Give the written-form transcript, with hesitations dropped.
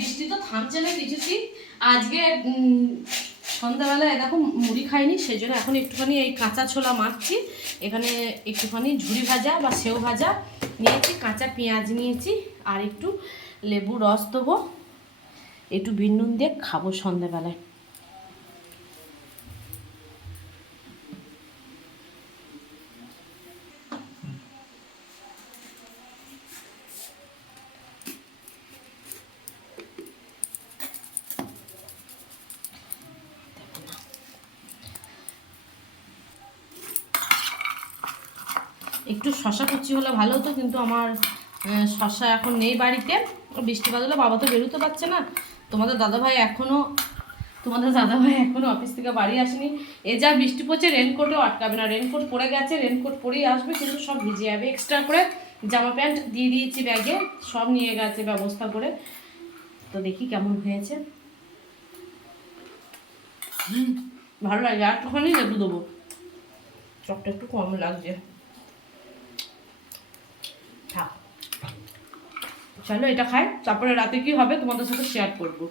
বৃষ্টি তো থামছে না কিছুতেই। আজকে সন্ধ্যাবেলায় দেখো মুড়ি খাইনি, সেই জন্য এখন একটুখানি এই কাঁচা ছোলা মাখছি। এখানে একটুখানি ঝুড়ি ভাজা বা সেও ভাজা নিয়েছি, কাঁচা পেঁয়াজ নিয়েছি, আর একটু লেবু রস দেবো, একটু বিন নুন দিয়ে খাবো সন্ধ্যাবেলায়। একটু শশা কুচি হলে ভালো হতো, কিন্তু আমার শশা এখন নেই বাড়িতে। বৃষ্টি বাদলে বাবা তো বেরোতে পারছে না। তোমাদের দাদাভাই এখনও অফিস থেকে বাড়ি আসেনি। এ যা বৃষ্টি পড়ছে, রেনকোটও আটকাবে না। রেনকোট পরে গেছে, রেনকোট পরেই আসবে, কিন্তু সব ভিজে যাবে। এক্সট্রা করে জামা প্যান্ট দিয়ে দিয়েছি ব্যাগে, সব নিয়ে গেছে ব্যবস্থা করে। তো দেখি কেমন হয়েছে। ভালো লাগে, আর একটুখানি লেবু দেবো, চপটা একটু কম লাগছে। থাক, চলো এটা খাই, তারপরে রাতে কি হবে তোমাদের সাথে শেয়ার করবো।